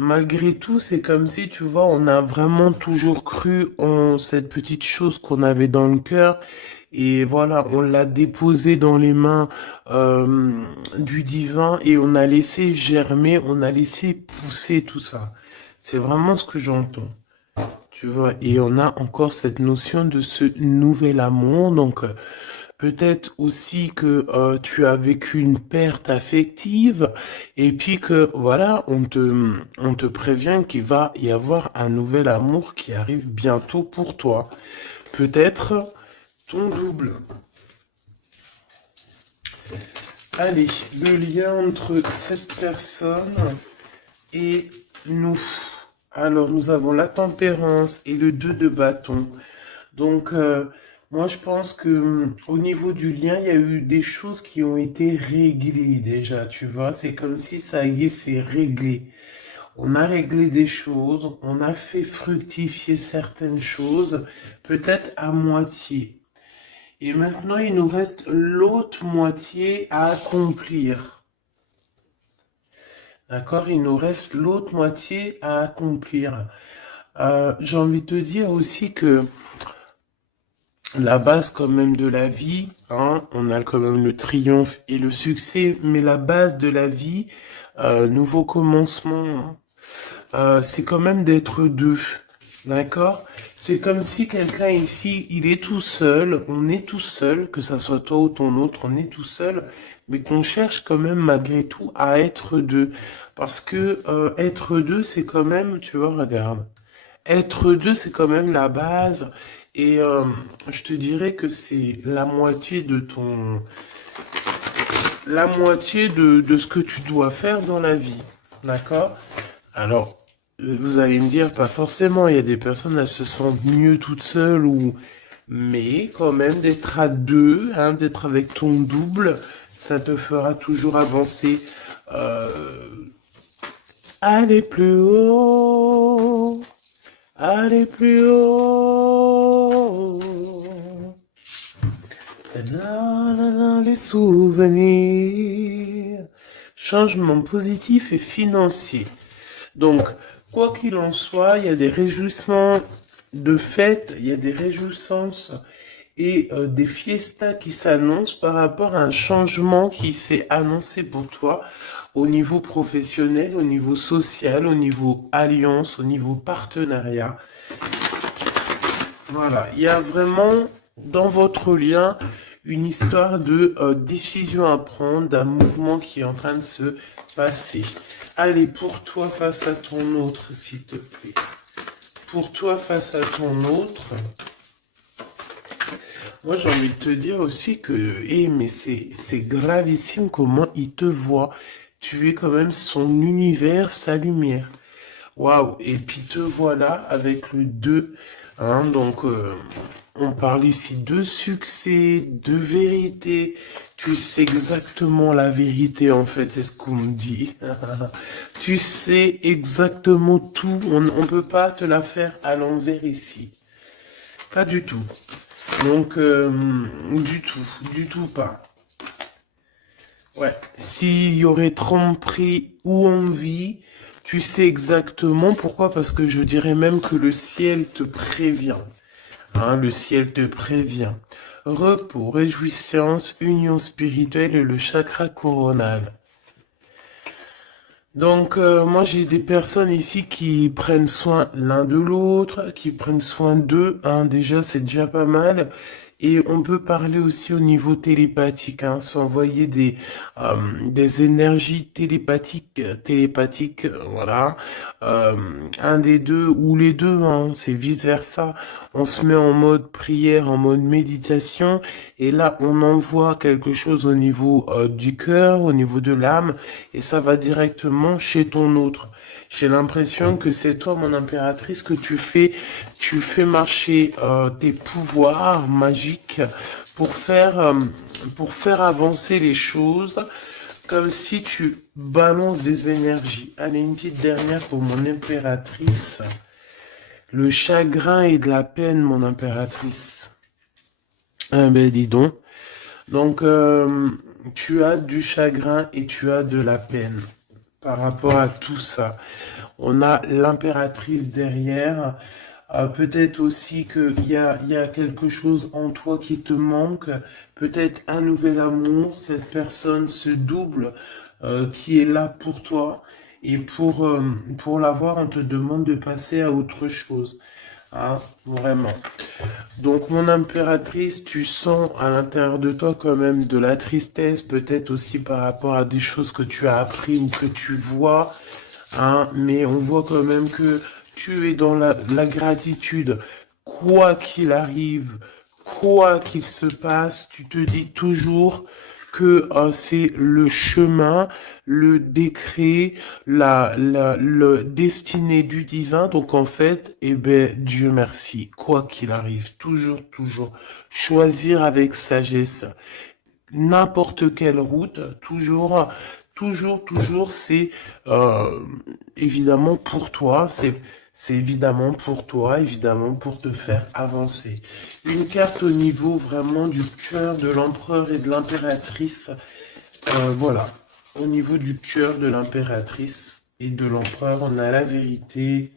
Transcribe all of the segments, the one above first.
malgré tout, c'est comme si, tu vois, on a vraiment toujours cru en cette petite chose qu'on avait dans le cœur. Et voilà, on l'a déposé dans les mains du divin et on a laissé germer, on a laissé pousser tout ça. C'est vraiment ce que j'entends. Tu vois, et on a encore cette notion de ce nouvel amour. Donc, peut-être aussi que tu as vécu une perte affective et puis que, voilà, on te prévient qu'il va y avoir un nouvel amour qui arrive bientôt pour toi. Peut-être ton double. Allez, le lien entre cette personne et nous. Alors, nous avons la tempérance et le 2 de bâton. Donc, moi, je pense que au niveau du lien, il y a eu des choses qui ont été réglées déjà, tu vois. C'est comme si ça y est, c'est réglé. On a réglé des choses, on a fait fructifier certaines choses, peut-être à moitié. Et maintenant, il nous reste l'autre moitié à accomplir. D'accord? Il nous reste l'autre moitié à accomplir. J'ai envie de te dire aussi que la base quand même de la vie, hein, on a quand même le triomphe et le succès, mais la base de la vie, nouveau commencement, hein, c'est quand même d'être deux, d'accord? C'est comme si quelqu'un ici, il est tout seul, on est tout seul, que ça soit toi ou ton autre, on est tout seul, mais qu'on cherche quand même malgré tout à être deux. Parce que être deux, c'est quand même, tu vois, regarde, être deux, c'est quand même la base. Et je te dirais que c'est la moitié de la moitié de ce que tu dois faire dans la vie. D'accord? Alors, vous allez me dire, pas forcément, il y a des personnes, elles se sentent mieux toutes seules ou, mais quand même d'être à deux, hein, d'être avec ton double, ça te fera toujours avancer. Euh, aller plus haut. Aller plus haut. Les souvenirs. Changement positif et financier. Donc, quoi qu'il en soit, il y a des réjouissements de fête, il y a des réjouissances et des fiestas qui s'annoncent par rapport à un changement qui s'est annoncé pour toi au niveau professionnel, au niveau social, au niveau alliance, au niveau partenariat. Voilà, il y a vraiment dans votre lien une histoire de décision à prendre, d'un mouvement qui est en train de se passer. Allez, pour toi face à ton autre, s'il te plaît. Pour toi face à ton autre, moi j'ai envie de te dire aussi que, mais c'est gravissime comment il te voit. Tu es quand même son univers, sa lumière. Waouh, et puis te voilà avec le 2, hein, donc on parle ici de succès, de vérité. Tu sais exactement la vérité en fait, c'est ce qu'on me dit. Tu sais exactement tout, on ne peut pas te la faire à l'envers ici. Pas du tout. Donc, du tout pas. Ouais, s'il y aurait tromperie ou envie, tu sais exactement pourquoi, parce que je dirais même que le ciel te prévient. Hein, le ciel te prévient. Repos, réjouissance, union spirituelle et le chakra coronal. Donc, moi, j'ai des personnes ici qui prennent soin l'un de l'autre, qui prennent soin d'eux. Hein, déjà, c'est déjà pas mal. Et on peut parler aussi au niveau télépathique, hein, s'envoyer des énergies télépathiques, voilà. Euh, un des deux ou les deux, hein, c'est vice-versa. On se met en mode prière, en mode méditation, et là, on envoie quelque chose au niveau du cœur, au niveau de l'âme, et ça va directement chez ton autre. J'ai l'impression que c'est toi, mon impératrice, que tu fais marcher tes pouvoirs magiques pour faire avancer les choses, comme si tu balances des énergies. Allez, une petite dernière pour mon impératrice. Le chagrin et de la peine, mon impératrice. Ah ben, dis donc. Donc, tu as du chagrin et tu as de la peine par rapport à tout ça. On a l'impératrice derrière. Peut-être aussi il y a quelque chose en toi qui te manque. Peut-être un nouvel amour. Cette personne se double qui est là pour toi. Et pour l'avoir, on te demande de passer à autre chose. Hein, vraiment. Donc, mon impératrice, tu sens à l'intérieur de toi quand même de la tristesse, peut-être aussi par rapport à des choses que tu as appris ou que tu vois, hein, mais on voit quand même que tu es dans la gratitude. Quoi qu'il arrive, quoi qu'il se passe, tu te dis toujours que c'est le chemin, le décret, le destiné du divin. Donc en fait, eh ben, Dieu merci, quoi qu'il arrive, toujours, toujours, choisir avec sagesse n'importe quelle route, toujours, c'est évidemment pour toi, c'est évidemment pour toi, évidemment pour te faire avancer. Une carte au niveau vraiment du cœur de l'empereur et de l'impératrice, voilà. Au niveau du cœur de l'impératrice et de l'empereur, on a la vérité,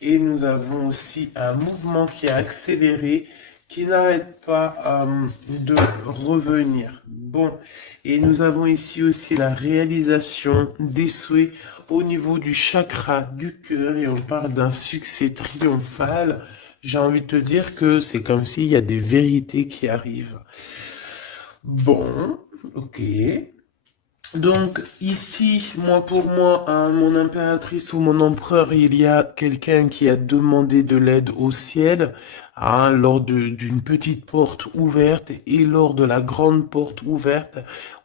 et nous avons aussi un mouvement qui a accéléré, qui n'arrête pas de revenir. Bon, et nous avons ici aussi la réalisation des souhaits au niveau du chakra du cœur, et on parle d'un succès triomphal. J'ai envie de te dire que c'est comme s'il y a des vérités qui arrivent. Bon, ok. Donc ici, pour moi, hein, mon impératrice ou mon empereur, il y a quelqu'un qui a demandé de l'aide au ciel, hein, lors d'une petite porte ouverte, et lors de la grande porte ouverte,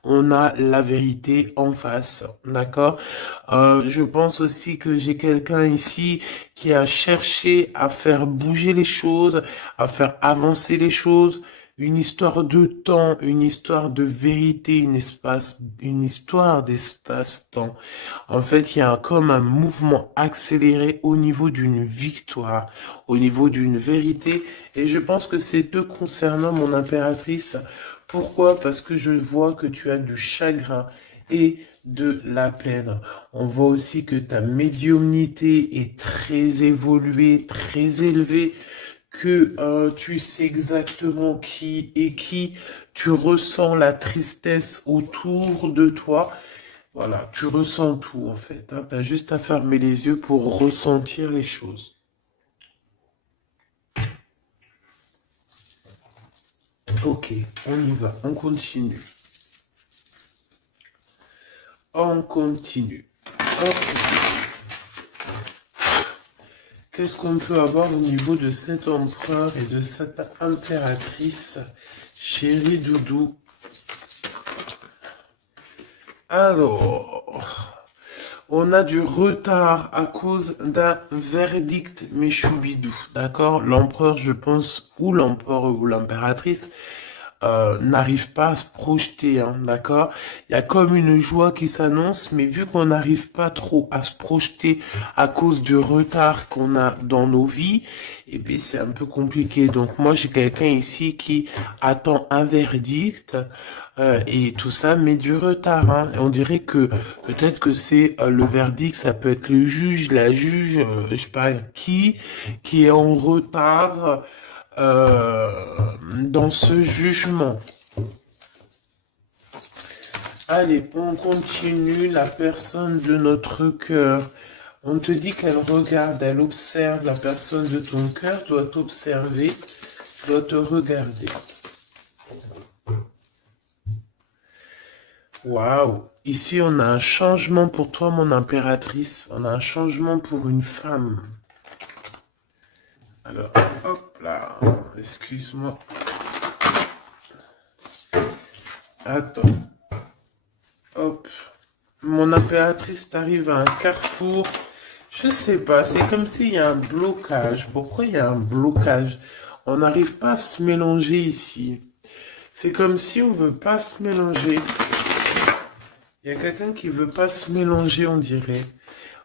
on a la vérité en face, d'accord? Je pense aussi que j'ai quelqu'un ici qui a cherché à faire bouger les choses, à faire avancer les choses, une histoire de temps, une histoire de vérité, une histoire d'espace-temps. En fait, il y a comme un mouvement accéléré au niveau d'une victoire, au niveau d'une vérité. Et je pense que c'est te concernant, mon impératrice. Pourquoi? Parce que je vois que tu as du chagrin et de la peine. On voit aussi que ta médiumnité est très évoluée, très élevée, que tu sais exactement qui est qui, tu ressens la tristesse autour de toi. Voilà, tu ressens tout en fait. Hein. Tu as juste à fermer les yeux pour ressentir les choses. Ok, on y va, on continue. On continue. Ok. Qu'est-ce qu'on peut avoir au niveau de cet empereur et de cette impératrice? Chérie Doudou. Alors, on a du retard à cause d'un verdict, mes choubidous. D'accord? L'empereur, je pense, ou l'empereur ou l'impératrice, n'arrive pas à se projeter, hein, d'accord? Il y a comme une joie qui s'annonce, mais vu qu'on n'arrive pas trop à se projeter à cause du retard qu'on a dans nos vies, eh bien c'est un peu compliqué. Donc moi j'ai quelqu'un ici qui attend un verdict et tout ça, mais du retard. Hein. On dirait que peut-être que c'est le verdict, ça peut être le juge, la juge, je sais pas qui est en retard dans ce jugement. Allez, on continue. La personne de notre cœur. On te dit qu'elle regarde, elle observe. La personne de ton cœur doit t'observer, doit te regarder. Waouh! Ici, on a un changement pour toi, mon impératrice. On a un changement pour une femme. Alors, hop là. Excuse-moi. Attends. Hop. Mon impératrice t'arrive à un carrefour. Je sais pas, c'est comme s'il y a un blocage. Pourquoi il y a un blocage? On n'arrive pas à se mélanger ici. C'est comme si on veut pas se mélanger. Il y a quelqu'un qui veut pas se mélanger, on dirait.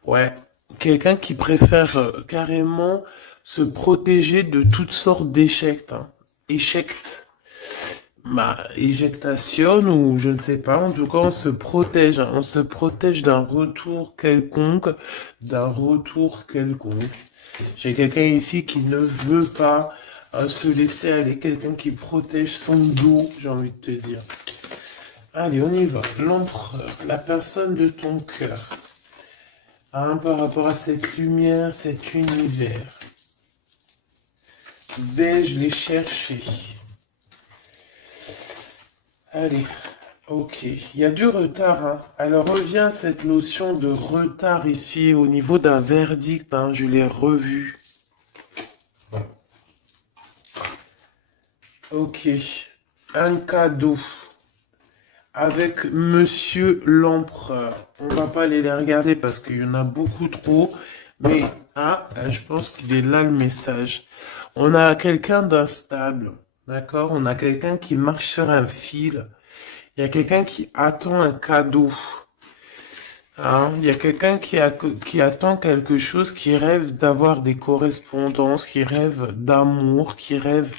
Ouais, quelqu'un qui préfère carrément se protéger de toutes sortes d'échecs. Hein. Échecs. éjectation ou je ne sais pas. En tout cas, on se protège. Hein. On se protège d'un retour quelconque, d'un retour quelconque. J'ai quelqu'un ici qui ne veut pas se laisser aller, quelqu'un qui protège son dos, j'ai envie de te dire. Allez, on y va. L'empereur, la personne de ton cœur, hein, par rapport à cette lumière, cet univers. Vais-je les chercher? Allez, ok. Il y a du retard. Hein. Alors revient cette notion de retard ici au niveau d'un verdict. Hein, je l'ai revu. Ok. Un cadeau avec Monsieur l'Empereur. On va pas aller les regarder parce qu'il y en a beaucoup trop. Mais je pense qu'il est là le message. On a quelqu'un d'instable. D'accord? On a quelqu'un qui marche sur un fil. Il y a quelqu'un qui attend un cadeau. Hein? Il y a quelqu'un qui attend quelque chose, qui rêve d'avoir des correspondances, qui rêve d'amour, qui rêve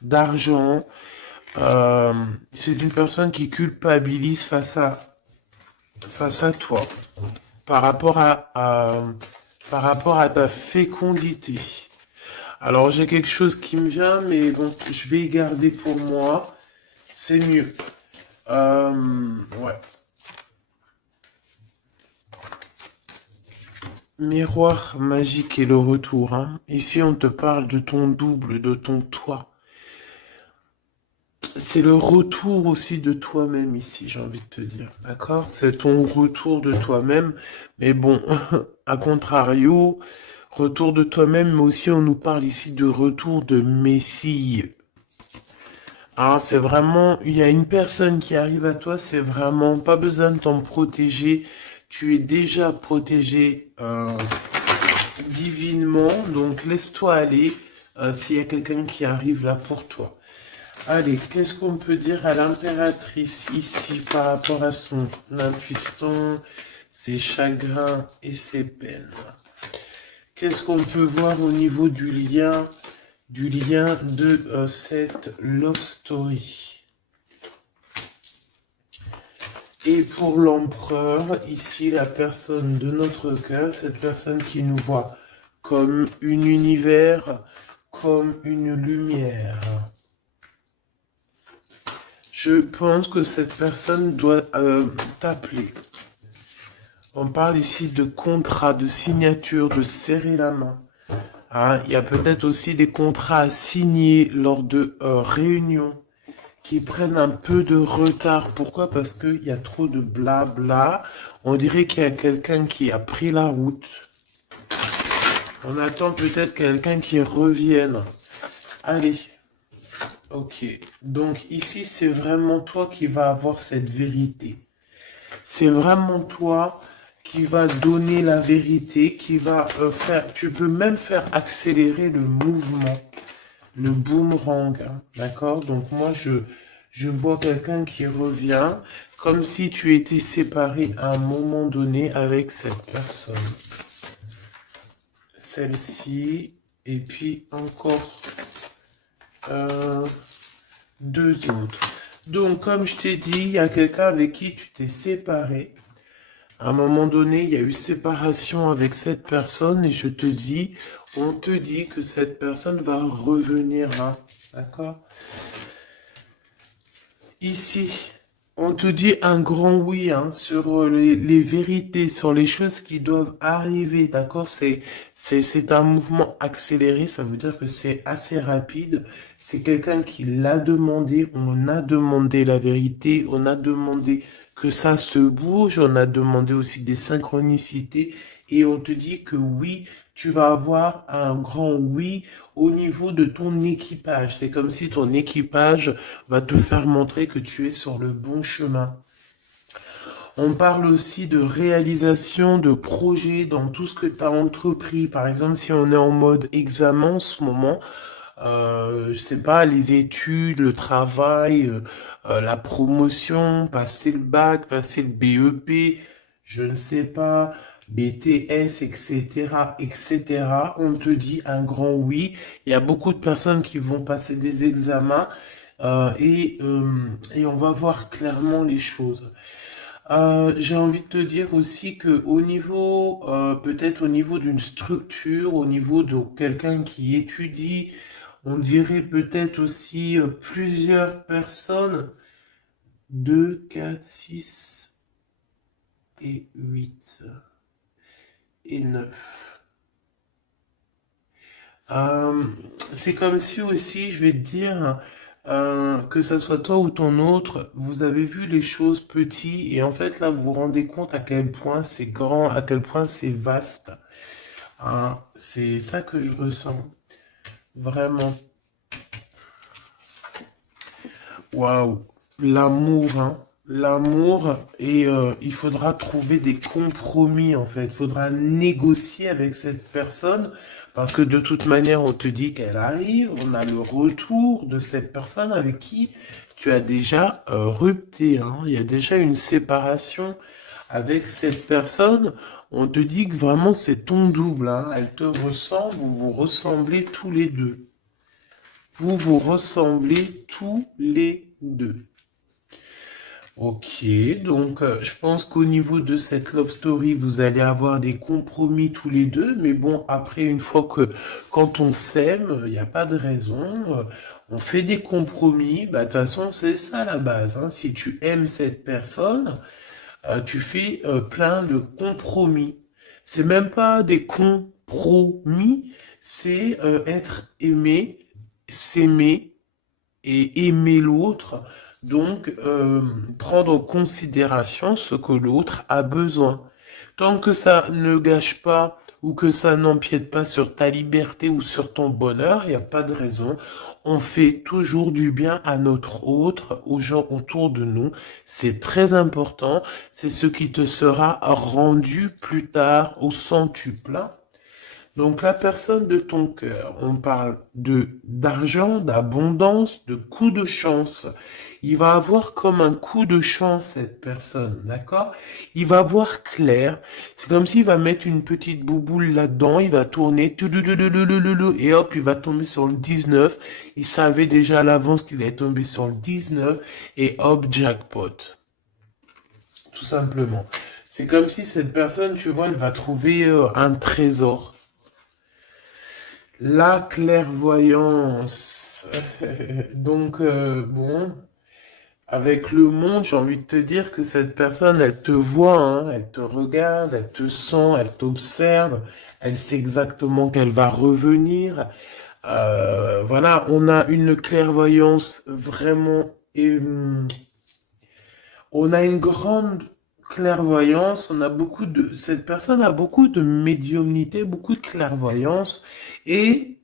d'argent. C'est une personne qui culpabilise face à toi par rapport par rapport à ta fécondité. Alors j'ai quelque chose qui me vient, mais bon, je vais garder pour moi. C'est mieux. Ouais. Miroir magique et le retour. Hein. Ici, on te parle de ton double, de ton toi. C'est le retour aussi de toi-même ici, j'ai envie de te dire. D'accord? C'est ton retour de toi-même. Mais bon, à contrario, retour de toi-même, mais aussi on nous parle ici de retour de Messie. Ah, c'est vraiment, il y a une personne qui arrive à toi, c'est vraiment pas besoin de t'en protéger. Tu es déjà protégé divinement, donc laisse-toi aller s'il y a quelqu'un qui arrive là pour toi. Allez, qu'est-ce qu'on peut dire à l'impératrice ici par rapport à son intuition, ses chagrins et ses peines? Qu'est-ce qu'on peut voir au niveau du lien de cette love story? Et pour l'empereur, ici la personne de notre cœur, cette personne qui nous voit comme un univers, comme une lumière. Je pense que cette personne doit t'appeler. On parle ici de contrat, de signature, de serrer la main. Hein, il y a peut-être aussi des contrats à signer lors de réunions qui prennent un peu de retard. Pourquoi? Parce qu'il y a trop de blabla. On dirait qu'il y a quelqu'un qui a pris la route. On attend peut-être quelqu'un qui revienne. Allez. Ok. Donc ici, c'est vraiment toi qui vas avoir cette vérité. C'est vraiment toi qui va donner la vérité, qui va faire... Tu peux même faire accélérer le mouvement, le boomerang. Hein, d'accord? Donc moi, je vois quelqu'un qui revient comme si tu étais séparé à un moment donné avec cette personne. Celle-ci, et puis encore deux autres. Donc, comme je t'ai dit, il y a quelqu'un avec qui tu t'es séparé. À un moment donné, il y a eu séparation avec cette personne et je te dis, on te dit que cette personne va revenir là. D'accord? Ici, on te dit un grand oui hein, sur les vérités, sur les choses qui doivent arriver. D'accord? C'est un mouvement accéléré, ça veut dire que c'est assez rapide. C'est quelqu'un qui l'a demandé, on a demandé la vérité, on a demandé que ça se bouge, on a demandé aussi des synchronicités et on te dit que oui, tu vas avoir un grand oui au niveau de ton équipage. C'est comme si ton équipage va te faire montrer que tu es sur le bon chemin. On parle aussi de réalisation de projets dans tout ce que tu as entrepris. Par exemple, si on est en mode examen en ce moment, je sais pas, les études, le travail, la promotion, passer le bac, passer le BEP, je ne sais pas, BTS, etc., etc. On te dit un grand oui. Il y a beaucoup de personnes qui vont passer des examens et on va voir clairement les choses. J'ai envie de te dire aussi que au niveau, peut-être au niveau d'une structure, au niveau de quelqu'un qui étudie, on dirait peut-être aussi plusieurs personnes, 2, 4, 6 et 8 et 9. Euh, c'est comme si aussi, je vais te dire, que ça soit toi ou ton autre, vous avez vu les choses petites et en fait là vous vous rendez compte à quel point c'est grand, à quel point c'est vaste. Hein. C'est ça que je ressens, vraiment. Waouh, l'amour, hein. L'amour et il faudra trouver des compromis en fait. Il faudra négocier avec cette personne parce que de toute manière on te dit qu'elle arrive. On a le retour de cette personne avec qui tu as déjà rupté. Hein. Il y a déjà une séparation avec cette personne. On te dit que vraiment c'est ton double. Hein. Elle te ressemble, vous vous ressemblez tous les deux. Vous vous ressemblez tous les deux. Ok, donc je pense qu'au niveau de cette love story, vous allez avoir des compromis tous les deux, mais bon, après, une fois que quand on s'aime, il n'y a pas de raison, on fait des compromis, bah de toute façon, c'est ça la base, hein. Si tu aimes cette personne, tu fais plein de compromis. C'est même pas des compromis, c'est être aimé, s'aimer et aimer l'autre, donc prendre en considération ce que l'autre a besoin. Tant que ça ne gâche pas ou que ça n'empiète pas sur ta liberté ou sur ton bonheur, il n'y a pas de raison. On fait toujours du bien à notre autre, aux gens autour de nous. C'est très important. C'est ce qui te sera rendu plus tard au centuple. Donc la personne de ton cœur, on parle de d'argent, d'abondance, de coup de chance. Il va avoir comme un coup de chance cette personne, d'accord? Il va voir clair. C'est comme s'il va mettre une petite bouboule là-dedans, il va tourner, et hop, il va tomber sur le 19. Il savait déjà à l'avance qu'il allait tomber sur le 19, et hop, jackpot. Tout simplement. C'est comme si cette personne, tu vois, elle va trouver un trésor. La clairvoyance. Donc, bon, avec le monde, j'ai envie de te dire que cette personne, elle te voit, hein, elle te regarde, elle te sent, elle t'observe, elle sait exactement qu'elle va revenir. Voilà, on a une clairvoyance vraiment... on a une grande clairvoyance, on a beaucoup de... Cette personne a beaucoup de médiumnité, beaucoup de clairvoyance, et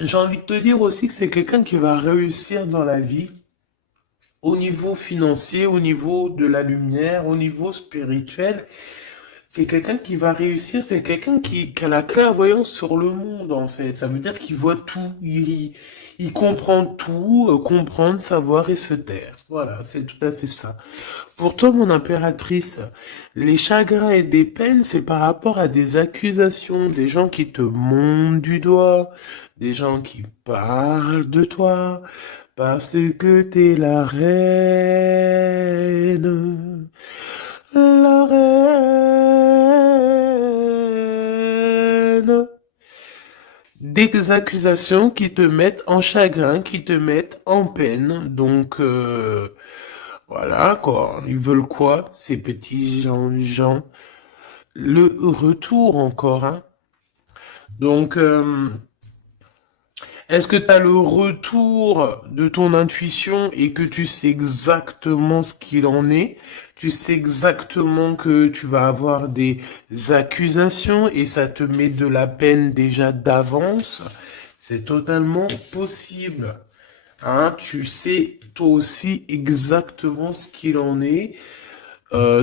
j'ai envie de te dire aussi que c'est quelqu'un qui va réussir dans la vie au niveau financier, au niveau de la lumière, au niveau spirituel. C'est quelqu'un qui va réussir, c'est quelqu'un qui a la clairvoyance sur le monde, en fait. Ça veut dire qu'il voit tout, il comprend tout, comprendre, savoir et se taire. Voilà, c'est tout à fait ça. Pour toi, mon impératrice, les chagrins et des peines, c'est par rapport à des accusations, des gens qui te montent du doigt, des gens qui parlent de toi, parce que t'es la reine, la reine. Des accusations qui te mettent en chagrin, qui te mettent en peine. Donc, voilà, quoi. Ils veulent quoi, ces petits gens? Le retour encore, hein. Donc, est-ce que tu as le retour de ton intuition et que tu sais exactement ce qu'il en est? Tu sais exactement que tu vas avoir des accusations et ça te met de la peine déjà d'avance? C'est totalement possible. Hein, tu sais toi aussi exactement ce qu'il en est.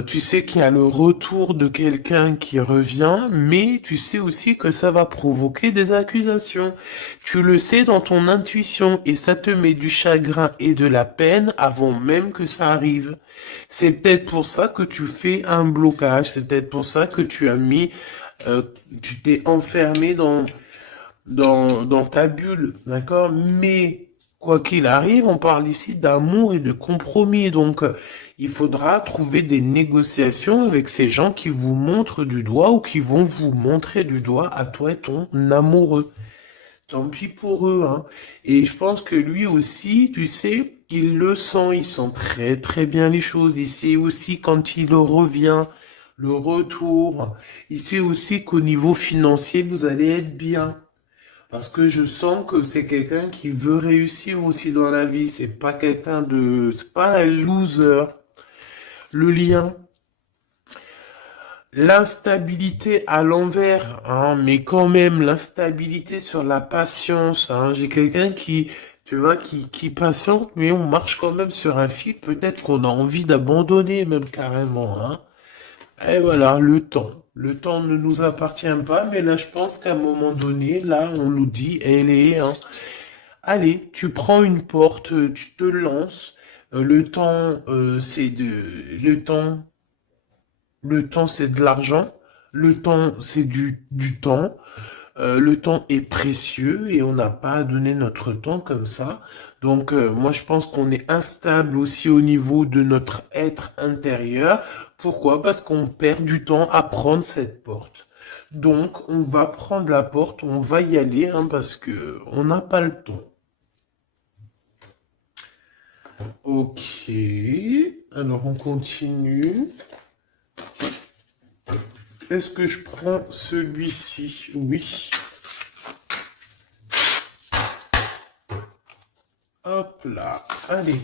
Tu sais qu'il y a le retour de quelqu'un qui revient, mais tu sais aussi que ça va provoquer des accusations. Tu le sais dans ton intuition et ça te met du chagrin et de la peine avant même que ça arrive. C'est peut-être pour ça que tu fais un blocage, c'est peut-être pour ça que tu as mis, tu t'es enfermé dans ta bulle, d'accord? Mais quoi qu'il arrive, on parle ici d'amour et de compromis. Donc, il faudra trouver des négociations avec ces gens qui vous montrent du doigt ou qui vont vous montrer du doigt à toi et ton amoureux. Tant pis pour eux, hein. Et je pense que lui aussi, tu sais, il le sent, il sent très très bien les choses. Il sait aussi quand il revient, le retour. Il sait aussi qu'au niveau financier, vous allez être bien. Parce que je sens que c'est quelqu'un qui veut réussir aussi dans la vie. C'est pas quelqu'un de, c'est pas un loser. Le lien, l'instabilité à l'envers, hein, mais quand même l'instabilité sur la patience. Hein. J'ai quelqu'un qui, tu vois, qui patiente, mais on marche quand même sur un fil. Peut-être qu'on a envie d'abandonner même carrément. Hein. Et voilà, le temps. Le temps ne nous appartient pas, mais là, je pense qu'à un moment donné, là, on nous dit, elle est, hein, allez, tu prends une porte, tu te lances. Le temps, c'est le temps, c'est de l'argent. Le temps, c'est du temps. Le temps est précieux et on n'a pas à donner notre temps comme ça. Donc, moi, je pense qu'on est instable aussi au niveau de notre être intérieur. Pourquoi? Parce qu'on perd du temps à prendre cette porte. Donc, on va prendre la porte, on va y aller, hein, parce que on n'a pas le temps. Ok. Alors, on continue. Est-ce que je prends celui-ci? Oui. Hop là. Allez.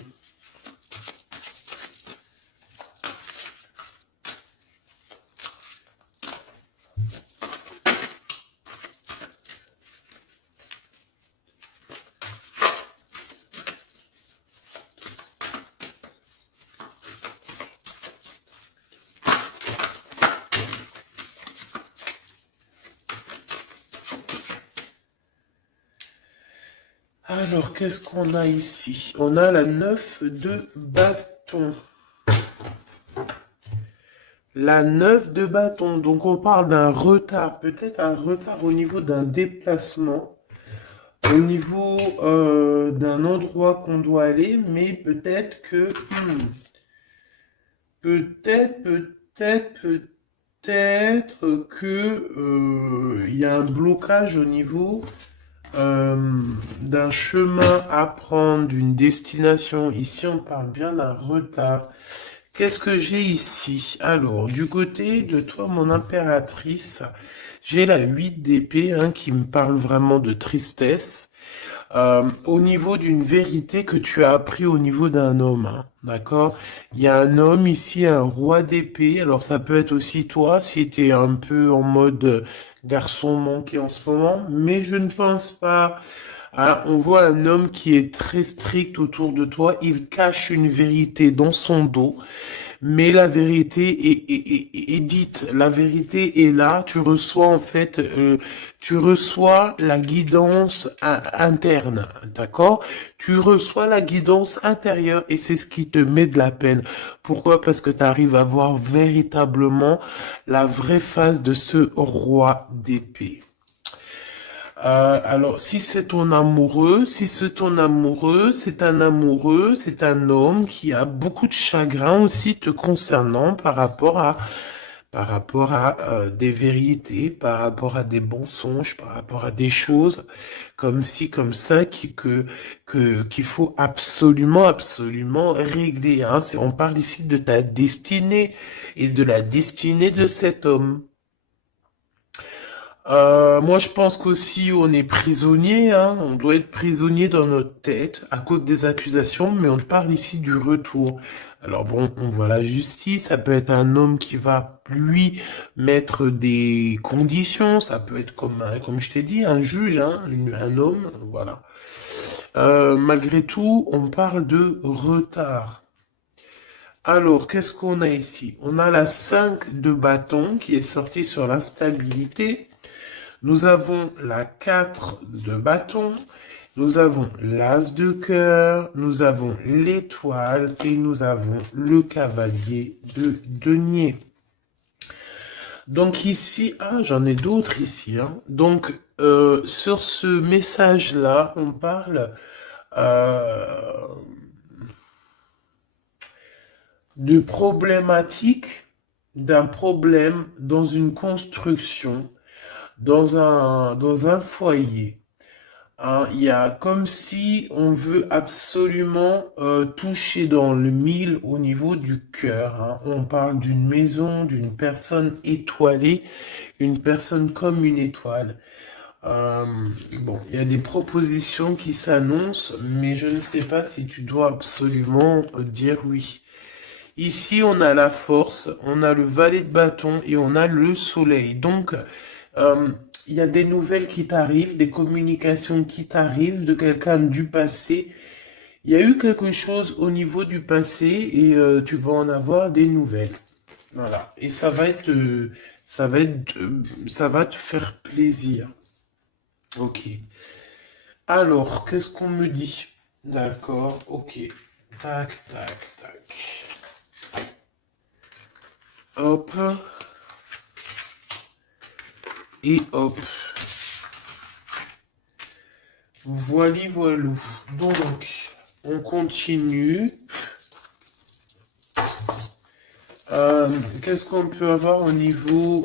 Alors, qu'est-ce qu'on a ici? On a la 9 de bâton. La 9 de bâton. Donc, on parle d'un retard. Peut-être un retard au niveau d'un déplacement. Au niveau d'un endroit qu'on doit aller. Mais peut-être que... peut-être que... il y a un blocage au niveau... d'un chemin à prendre, d'une destination. Ici, on parle bien d'un retard. Qu'est-ce que j'ai ici? Alors, du côté de toi, mon impératrice, j'ai la 8 d'épée, hein, qui me parle vraiment de tristesse. Au niveau d'une vérité que tu as appris au niveau d'un homme, hein, d'accord? Il y a un homme ici, un roi d'épée. Alors ça peut être aussi toi, si tu es un peu en mode garçon manqué en ce moment, mais je ne pense pas. Hein, on voit un homme qui est très strict autour de toi. Il cache une vérité dans son dos. Mais la vérité est dite, la vérité est là, tu reçois en fait, tu reçois la guidance interne, d'accord? Tu reçois la guidance intérieure et c'est ce qui te met de la peine. Pourquoi? Parce que tu arrives à voir véritablement la vraie face de ce roi d'épée. Alors, si c'est ton amoureux, si c'est ton amoureux, c'est un homme qui a beaucoup de chagrin aussi te concernant par rapport à des vérités, par rapport à des mensonges, par rapport à des choses comme ci, comme ça, qu'il faut absolument, absolument régler. Hein. On parle ici de ta destinée et de la destinée de cet homme. Moi, je pense qu'aussi on est prisonnier, hein. On doit être prisonnier dans notre tête à cause des accusations, mais on parle ici du retour. Alors bon, on voit la justice, ça peut être un homme qui va lui mettre des conditions, ça peut être comme je t'ai dit, un juge, hein, un homme, voilà. Malgré tout, on parle de retard. Alors, qu'est-ce qu'on a ici? On a la 5 de bâton qui est sortie sur l'instabilité. Nous avons la 4 de bâton, nous avons l'as de cœur, nous avons l'étoile et nous avons le cavalier de denier. Donc ici, ah, j'en ai d'autres ici, hein. Donc, sur ce message-là, on parle euh, de problématique, d'un problème dans une construction, dans un foyer. Hein, il y a comme si on veut absolument toucher dans le mille au niveau du cœur. Hein. On parle d'une maison, d'une personne étoilée, une personne comme une étoile. Euh, bon, il y a des propositions qui s'annoncent, mais je ne sais pas si tu dois absolument dire oui. Ici, on a la force, on a le valet de bâton et on a le soleil. Donc, euh, il y a des nouvelles qui t'arrivent, des communications qui t'arrivent de quelqu'un du passé. Il y a eu quelque chose au niveau du passé et tu vas en avoir des nouvelles. Voilà. Et ça va te faire plaisir. Ok. Alors, qu'est-ce qu'on me dit? D'accord, ok. Tac, tac, tac. Hop. Et hop. Voili voilou. Donc, on continue. Qu'est-ce qu'on peut avoir au niveau...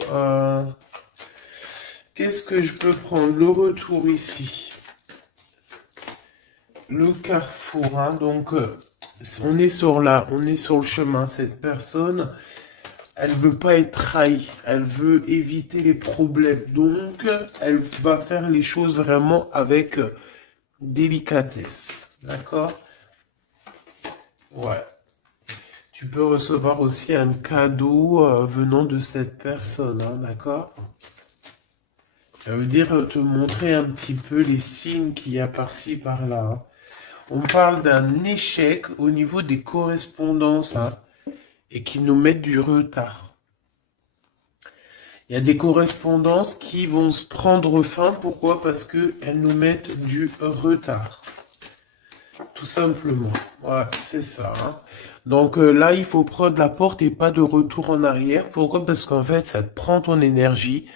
qu'est-ce que je peux prendre? Le retour ici. Le carrefour. Hein, donc, on est sur le chemin. Cette personne, elle veut pas être trahie. Elle veut éviter les problèmes. Donc, elle va faire les choses vraiment avec délicatesse. D'accord? Ouais. Tu peux recevoir aussi un cadeau venant de cette personne, hein, d'accord? Ça veut dire te montrer un petit peu les signes qu'il y a par-ci, par-là. Hein. On parle d'un échec au niveau des correspondances hein, et qui nous mettent du retard. Il y a des correspondances qui vont se prendre fin. Pourquoi? Parce qu'elles nous mettent du retard. Tout simplement. Ouais, c'est ça. Hein. Donc là, il faut prendre la porte et pas de retour en arrière. Pourquoi? Parce qu'en fait, ça te prend ton énergie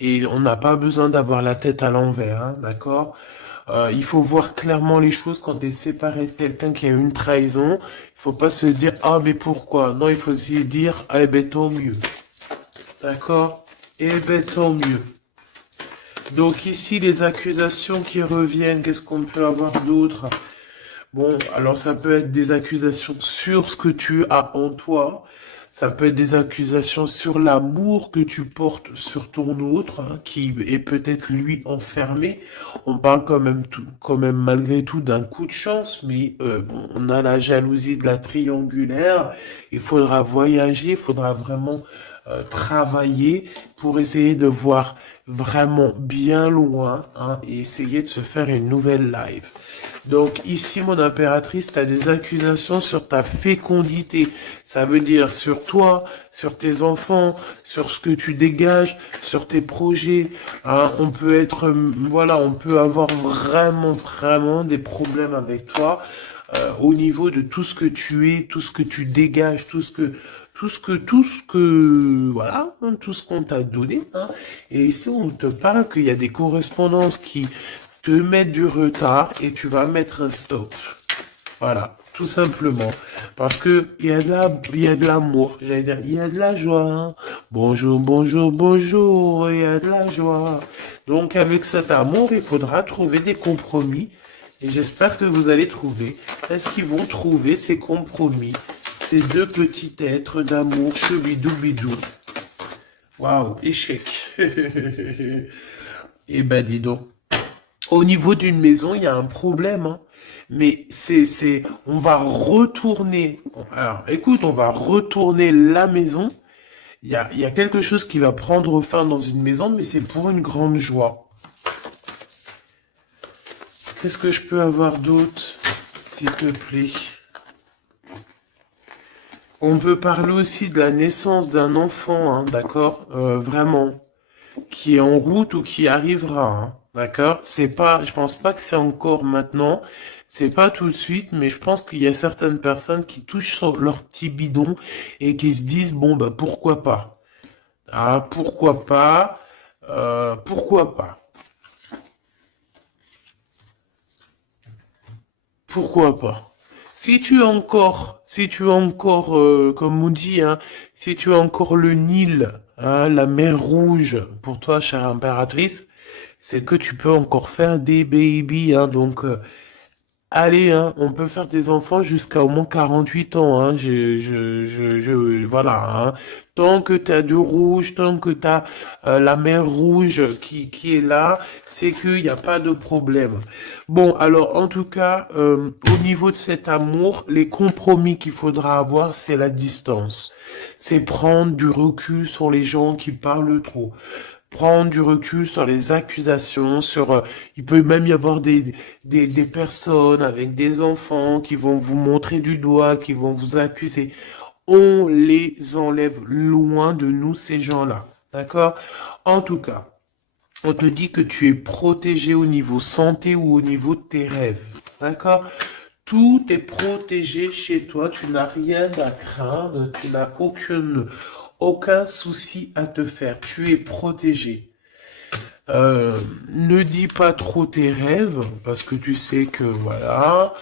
et on n'a pas besoin d'avoir la tête à l'envers, hein, d'accord? Il faut voir clairement les choses quand tu es séparé de quelqu'un qui a eu une trahison. Il faut pas se dire, ah, mais pourquoi? Non, il faut aussi dire, ah, eh ben, tant mieux. D'accord? Eh ben, tant mieux. Donc ici, les accusations qui reviennent, qu'est-ce qu'on peut avoir d'autre? Bon, alors ça peut être des accusations sur ce que tu as en toi. Ça peut être des accusations sur l'amour que tu portes sur ton autre, hein, qui est peut-être lui enfermé. On parle quand même malgré tout d'un coup de chance, mais bon, on a la jalousie de la triangulaire. Il faudra voyager, il faudra vraiment travailler pour essayer de voir vraiment bien loin hein, et essayer de se faire une nouvelle life. Donc ici, mon impératrice, tu as des accusations sur ta fécondité. Ça veut dire sur toi, sur tes enfants, sur ce que tu dégages, sur tes projets. Hein. On peut être, voilà, on peut avoir vraiment des problèmes avec toi au niveau de tout ce que tu es, tout ce que tu dégages, voilà, hein, tout ce qu'on t'a donné. Hein. Et ici, on te parle qu'il y a des correspondances qui te mettent du retard et tu vas mettre un stop. Voilà, tout simplement. Parce que il y a de l'amour, j'allais dire, il y a de la joie. Hein. Bonjour, bonjour, bonjour, il y a de la joie. Donc, avec cet amour, il faudra trouver des compromis. Et j'espère que vous allez trouver. Est-ce qu'ils vont trouver ces compromis? Ces deux petits êtres d'amour, chebidou-bidou. Waouh, échec. Eh ben, dis donc. Au niveau d'une maison, il y a un problème, hein. Mais on va retourner. Alors, écoute, on va retourner la maison. Il y a quelque chose qui va prendre fin dans une maison, mais c'est pour une grande joie. Qu'est-ce que je peux avoir d'autre, s'il te plaît? On peut parler aussi de la naissance d'un enfant, hein, d'accord? Vraiment, qui est en route ou qui arrivera, hein, d'accord? C'est pas, je pense pas que c'est encore maintenant, c'est pas tout de suite, mais je pense qu'il y a certaines personnes qui touchent sur leur petit bidon et qui se disent, bon, bah, pourquoi pas? Ah, pourquoi pas? Pourquoi pas? Pourquoi pas? Si tu as encore, comme on dit, hein, si tu as encore le Nil, hein, la mer Rouge, pour toi, chère impératrice, c'est que tu peux encore faire des babies, hein, donc, allez, hein, on peut faire des enfants jusqu'à au moins 48 ans, hein, voilà, hein. Tant que t'as du rouge, tant que t'as la mer rouge qui est là, c'est qu'il n'y a pas de problème. Bon, alors, en tout cas, au niveau de cet amour, les compromis qu'il faudra avoir, c'est la distance. C'est prendre du recul sur les gens qui parlent trop, prendre du recul sur les accusations, il peut même y avoir des personnes avec des enfants qui vont vous montrer du doigt, qui vont vous accuser. On les enlève loin de nous, ces gens-là. D'accord? En tout cas, on te dit que tu es protégé au niveau santé ou au niveau de tes rêves. D'accord? Tout est protégé chez toi, tu n'as rien à craindre, tu n'as aucun souci à te faire, tu es protégé. Ne dis pas trop tes rêves, parce que tu sais que voilà,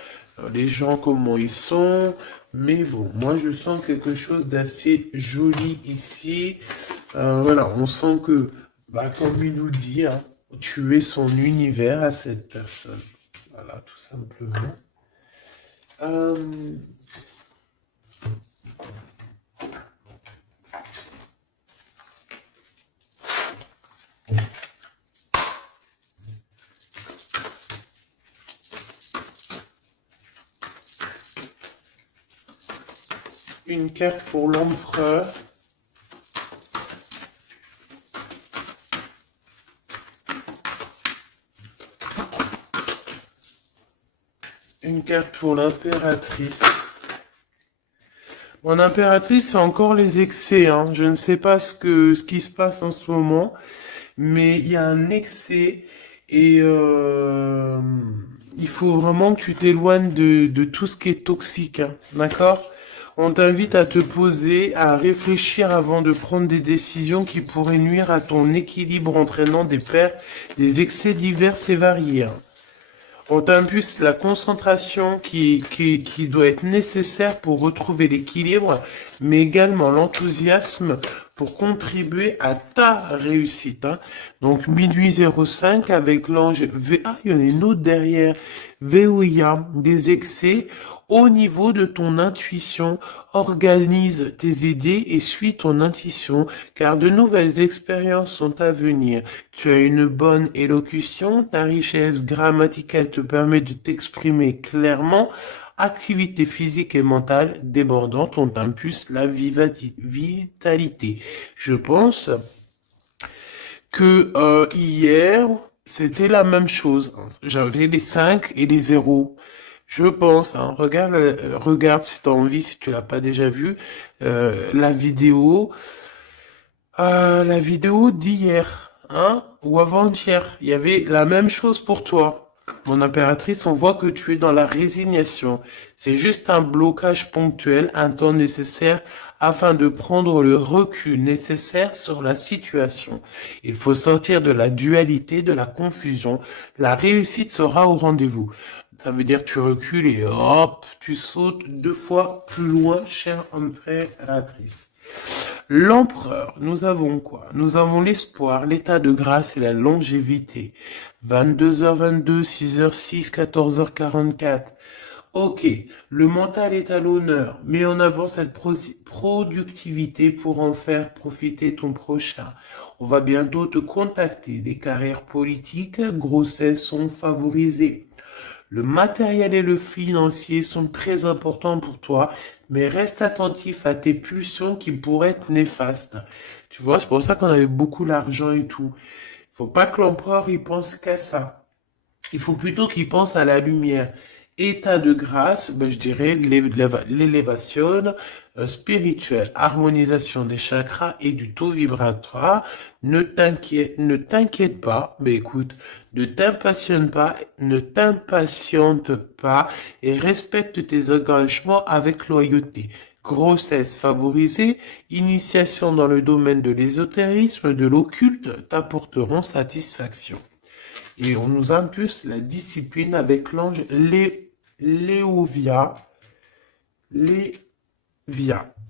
les gens comment ils sont. Mais bon, moi je sens quelque chose d'assez joli ici. Voilà, on sent que, bah, comme il nous dit, hein, tu es son univers à cette personne. Voilà, tout simplement. Euh, une carte pour l'empereur. Une carte pour l'impératrice. Mon impératrice, c'est encore les excès, hein. Je ne sais pas ce qui se passe en ce moment, mais il y a un excès et il faut vraiment que tu t'éloignes de tout ce qui est toxique, hein. D'accord? On t'invite à te poser, à réfléchir avant de prendre des décisions qui pourraient nuire à ton équilibre entraînant des excès divers et variés, hein. On t'impulse la concentration qui doit être nécessaire pour retrouver l'équilibre, mais également l'enthousiasme pour contribuer à ta réussite, hein. Donc, minuit 05 avec l'ange V. Ah, il y en a une autre derrière. Veolia, des excès au niveau de ton intuition. Organise tes idées et suis ton intuition, car de nouvelles expériences sont à venir. Tu as une bonne élocution, ta richesse grammaticale te permet de t'exprimer clairement. Activité physique et mentale débordante, on t'impulse la vitalité. Je pense que hier, c'était la même chose. J'avais les 5 et les 0. Je pense, hein, regarde si tu as envie, si tu l'as pas déjà vu, la vidéo d'hier, hein, ou avant-hier. Il y avait la même chose pour toi. Mon impératrice, on voit que tu es dans la résignation. C'est juste un blocage ponctuel, un temps nécessaire afin de prendre le recul nécessaire sur la situation. Il faut sortir de la dualité, de la confusion. La réussite sera au rendez-vous. Ça veut dire que tu recules et hop, tu sautes 2 fois plus loin, chère impératrice. L'empereur, nous avons quoi? Nous avons l'espoir, l'état de grâce et la longévité. 22h22, 6h06, 14h44. Ok, le mental est à l'honneur. Mets en avant cette productivité pour en faire profiter ton prochain. On va bientôt te contacter. Des carrières politiques, grossesses sont favorisées. Le matériel et le financier sont très importants pour toi, mais reste attentif à tes pulsions qui pourraient être néfastes. Tu vois, c'est pour ça qu'on avait beaucoup d'argent et tout. Il faut pas que l'empereur il pense qu'à ça. Il faut plutôt qu'il pense à la lumière. État de grâce, ben, je dirais l'élévation spirituelle, harmonisation des chakras et du taux vibratoire. Ne t'inquiète pas, mais écoute, ne t'impatiente pas et respecte tes engagements avec loyauté. grossesse favorisée, initiation dans le domaine de l'ésotérisme, de l'occulte, t'apporteront satisfaction. Et on nous impulse la discipline avec l'ange Léovia.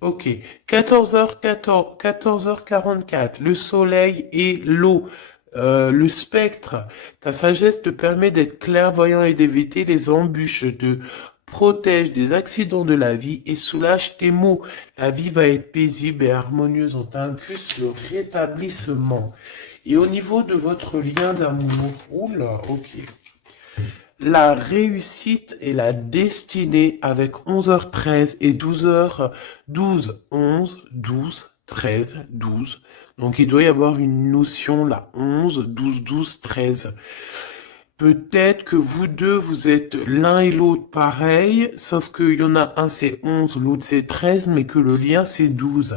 Ok. 14h44. Le soleil et l'eau. Le spectre. Ta sagesse te permet d'être clairvoyant et d'éviter les embûches, te protège des accidents de la vie et soulage tes maux. La vie va être paisible et harmonieuse. On t'impulse le rétablissement. Et au niveau de votre lien d'amour, oula, ok. La réussite et la destinée avec 11h13 et 12h12, 11, 12, 13, 12. Donc il doit y avoir une notion là, 11, 12, 12, 13. Peut-être que vous deux, vous êtes l'un et l'autre pareil, sauf qu'il y en a un c'est 11, l'autre c'est 13, mais que le lien c'est 12.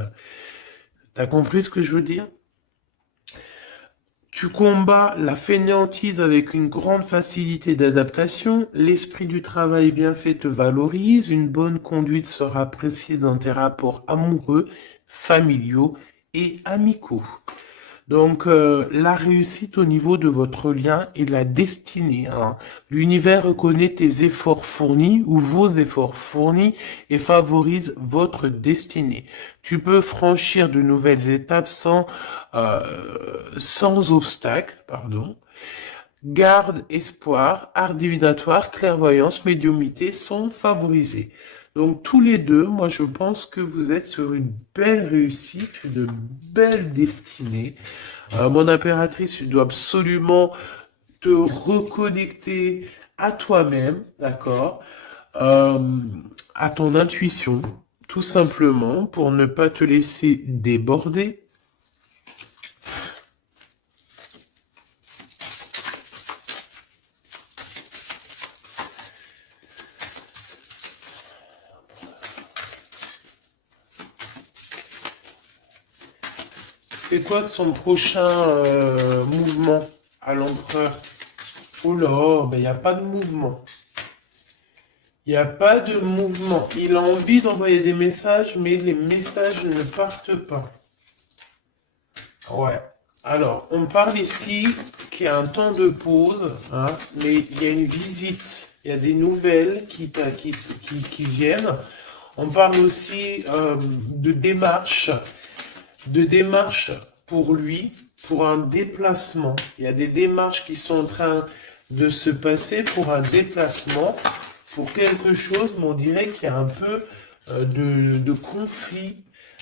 T'as compris ce que je veux dire? Tu combats la fainéantise avec une grande facilité d'adaptation, l'esprit du travail bien fait te valorise, une bonne conduite sera appréciée dans tes rapports amoureux, familiaux et amicaux. Donc, la réussite au niveau de votre lien et la destinée. Hein. L'univers reconnaît tes efforts fournis ou vos efforts fournis et favorise votre destinée. Tu peux franchir de nouvelles étapes sans obstacle, pardon. Garde, espoir, art divinatoire, clairvoyance, médiumnité sont favorisés. Donc tous les deux, moi je pense que vous êtes sur une belle réussite, une belle destinée. Mon impératrice, tu dois absolument te reconnecter à toi-même, d'accord, à ton intuition, tout simplement, pour ne pas te laisser déborder. C'est quoi son prochain mouvement à l'empereur? Oh là, ben il n'y a pas de mouvement. Il n'y a pas de mouvement. Il a envie d'envoyer des messages, mais les messages ne partent pas. Ouais. Alors, on parle ici qu'il y a un temps de pause, hein, mais il y a une visite. Il y a des nouvelles qui viennent. On parle aussi de démarches pour lui, pour un déplacement. Il y a des démarches qui sont en train de se passer pour un déplacement, pour quelque chose, mais on dirait qu'il y a un peu de conflit,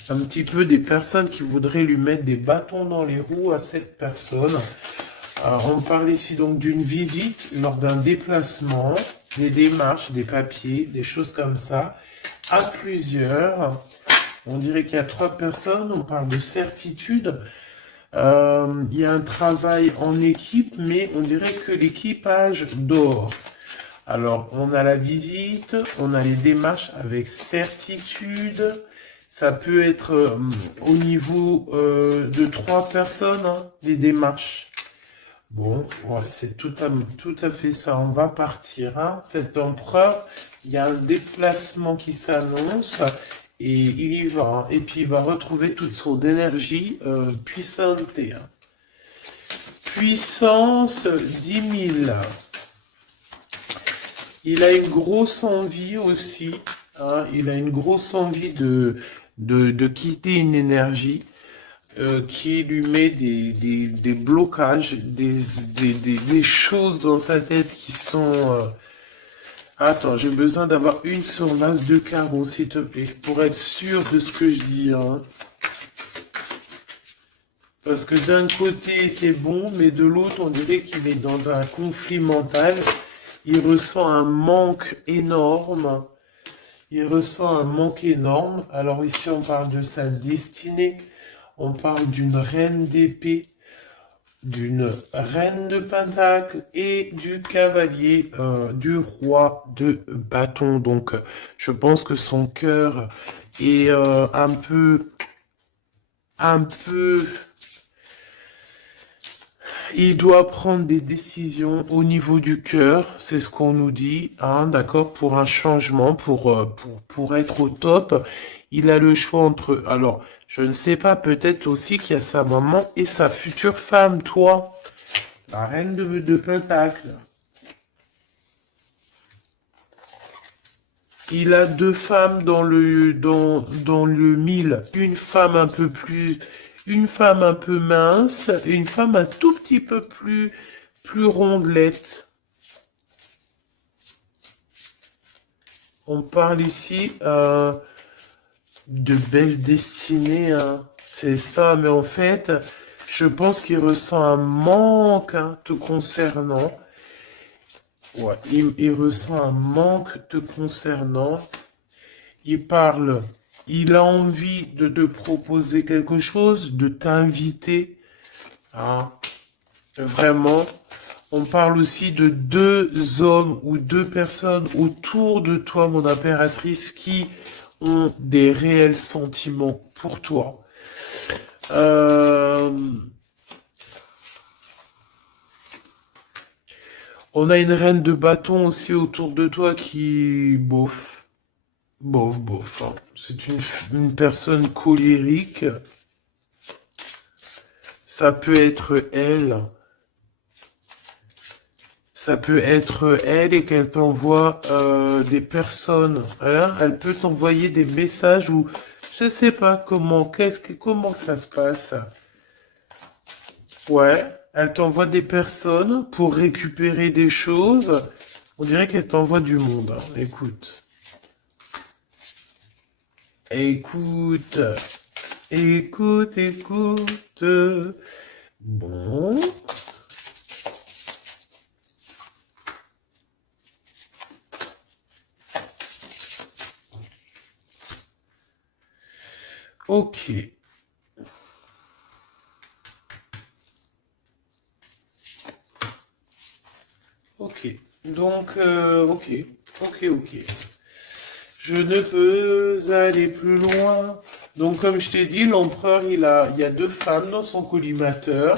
un petit peu des personnes qui voudraient lui mettre des bâtons dans les roues à cette personne. Alors, on parle ici donc d'une visite lors d'un déplacement, des démarches, des papiers, des choses comme ça, à plusieurs. On dirait qu'il y a 3 personnes, on parle de certitude. Il y a un travail en équipe, mais on dirait que l'équipage dort. Alors, on a la visite, on a les démarches avec certitude. Ça peut être au niveau de 3 personnes, hein, les démarches. Bon, ouais, c'est tout à fait ça. On va partir. Hein. Cet empereur, il y a un déplacement qui s'annonce. Et il y va, hein. Et puis il va retrouver toute son énergie puissante. Hein. Puissance 10 000. Il a une grosse envie aussi. Hein. Il a une grosse envie de quitter une énergie qui lui met des blocages, des choses dans sa tête qui sont... Attends, j'ai besoin d'avoir une sur l'as de carreau, s'il te plaît, pour être sûr de ce que je dis. Hein. Parce que d'un côté, c'est bon, mais de l'autre, on dirait qu'il est dans un conflit mental. Il ressent un manque énorme. Il ressent un manque énorme. Alors ici, on parle de sa destinée. On parle d'une reine d'épée, d'une reine de pentacle et du cavalier du roi de bâton. Donc, je pense que son cœur est un peu... Il doit prendre des décisions au niveau du cœur, c'est ce qu'on nous dit, hein, d'accord, pour un changement, pour être au top. Il a le choix entre... Alors, je ne sais pas, peut-être aussi qu'il y a sa maman et sa future femme, toi. La reine de Pentacle. Il a deux femmes dans le mille. Une femme un peu plus... Une femme un peu mince et une femme un tout petit peu plus rondelette. On parle ici de belle destinée, hein. C'est ça, mais en fait, je pense qu'il ressent un manque, hein, te concernant. Ouais, il ressent un manque te concernant. Il parle, il a envie de te proposer quelque chose, de t'inviter, hein. Vraiment. On parle aussi de deux hommes ou deux personnes autour de toi, mon impératrice, qui ont des réels sentiments pour toi. Euh, on a une reine de bâton aussi autour de toi qui, bof, hein. C'est une personne colérique. Ça peut être elle. Ça peut être elle et qu'elle t'envoie des personnes. Hein. Elle peut t'envoyer des messages ou je sais pas comment ça se passe. Ouais, elle t'envoie des personnes pour récupérer des choses. On dirait qu'elle t'envoie du monde. Hein. Écoute. Écoute. Écoute. Bon. Ok. Ok. Donc, ok. Je ne peux aller plus loin. Donc, comme je t'ai dit, l'empereur, il y a deux femmes dans son collimateur.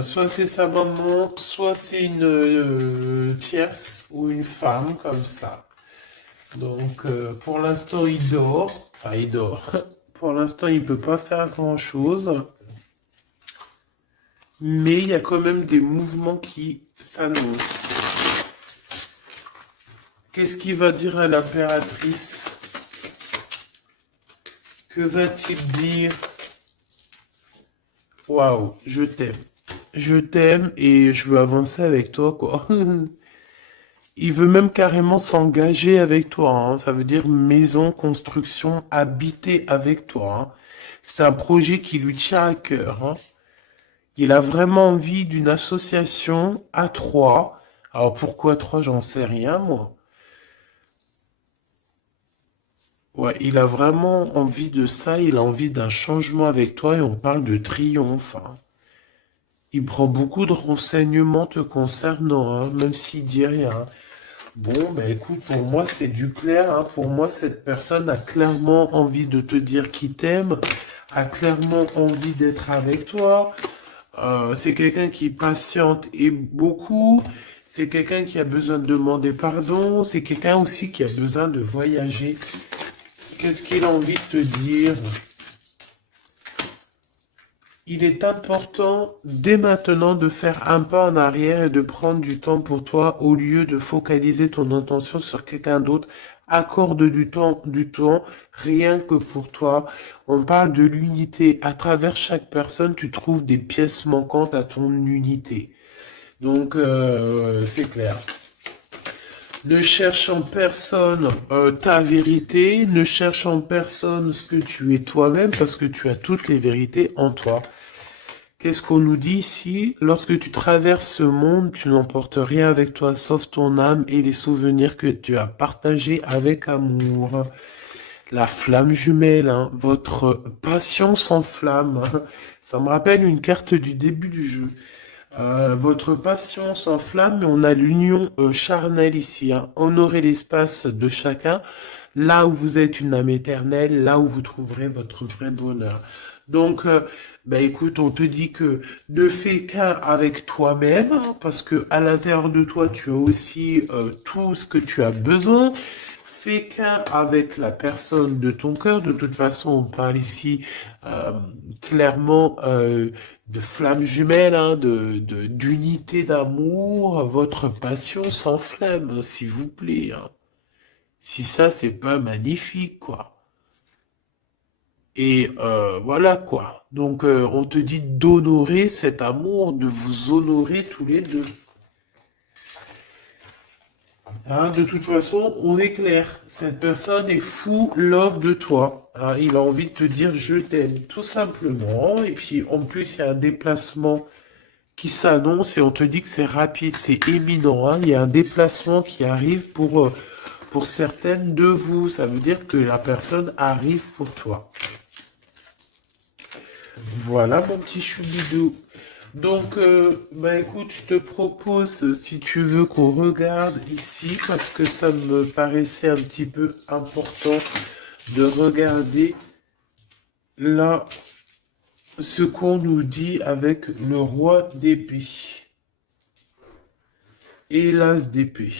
Soit c'est sa maman, soit c'est une tierce ou une femme comme ça. Donc, pour l'instant, il dort. Enfin, il dort. Pour l'instant, il peut pas faire grand-chose. Mais il y a quand même des mouvements qui s'annoncent. Qu'est-ce qu'il va dire à l'impératrice? Que va-t-il dire? Waouh, je t'aime. Je t'aime et je veux avancer avec toi, quoi. Il veut même carrément s'engager avec toi, hein. Ça veut dire maison, construction, habiter avec toi, hein. C'est un projet qui lui tient à cœur, hein. Il a vraiment envie d'une association à trois. Alors pourquoi trois, j'en sais rien, moi. Ouais, il a vraiment envie de ça, il a envie d'un changement avec toi et on parle de triomphe, hein. Il prend beaucoup de renseignements te concernant, hein, même s'il dit rien. Bon, ben écoute, pour moi c'est du clair, hein. Pour moi cette personne a clairement envie de te dire qu'il t'aime, a clairement envie d'être avec toi. C'est quelqu'un qui patiente et beaucoup. C'est quelqu'un qui a besoin de demander pardon. C'est quelqu'un aussi qui a besoin de voyager. Qu'est-ce qu'il a envie de te dire? Il est important dès maintenant de faire un pas en arrière et de prendre du temps pour toi au lieu de focaliser ton attention sur quelqu'un d'autre. Accorde du temps, rien que pour toi. On parle de l'unité. À travers chaque personne, tu trouves des pièces manquantes à ton unité. Donc, c'est clair. Ne cherche en personne ta vérité, ne cherche en personne ce que tu es toi-même, parce que tu as toutes les vérités en toi. Qu'est-ce qu'on nous dit ici? Lorsque tu traverses ce monde, tu n'emportes rien avec toi, sauf ton âme et les souvenirs que tu as partagés avec amour. La flamme jumelle, hein, votre passion s'enflamme. Ça me rappelle une carte du début du jeu. Votre passion s'enflamme, mais on a l'union charnelle ici, hein. Honorez l'espace de chacun, là où vous êtes une âme éternelle, là où vous trouverez votre vrai bonheur. Donc, bah écoute, on te dit que ne fais qu'un avec toi-même, hein, parce que à l'intérieur de toi, tu as aussi tout ce que tu as besoin. fais qu'un avec la personne de ton cœur. De toute façon, on parle ici clairement de flammes jumelles, hein, d'unité d'amour. Votre passion s'enflamme, hein, s'il vous plaît. Hein. Si ça, c'est pas magnifique, quoi. Et voilà, quoi. Donc, on te dit d'honorer cet amour, de vous honorer tous les deux. Hein, de toute façon, on est clair. Cette personne est fou love de toi. Hein, il a envie de te dire je t'aime, tout simplement. Et puis, en plus, il y a un déplacement qui s'annonce et on te dit que c'est rapide, c'est éminent. Hein. Il y a un déplacement qui arrive pour certaines de vous. Ça veut dire que la personne arrive pour toi. Voilà, mon petit choubidou. Donc, bah écoute, je te propose, si tu veux, qu'on regarde ici, parce que ça me paraissait un petit peu important de regarder là ce qu'on nous dit avec le roi d'épée et l'as d'épée.